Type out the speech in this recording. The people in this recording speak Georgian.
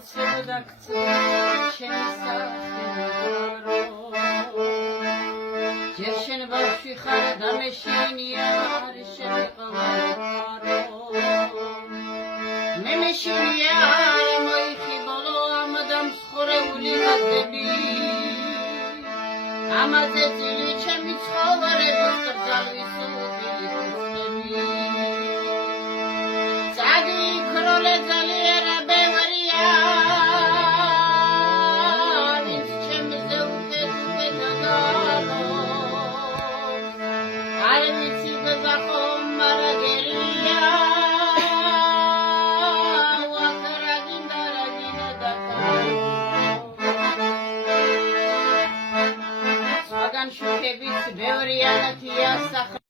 ეცებდა ჩემი სახეარო ჯერ შენ ბავშვი ხარ და მე შენია არ შემეყვარო მე მეშინია მოიხიბოლო ამ დამსხურეული გაზები ამაზე წილი ჩემი ცხოვრების გრძალვის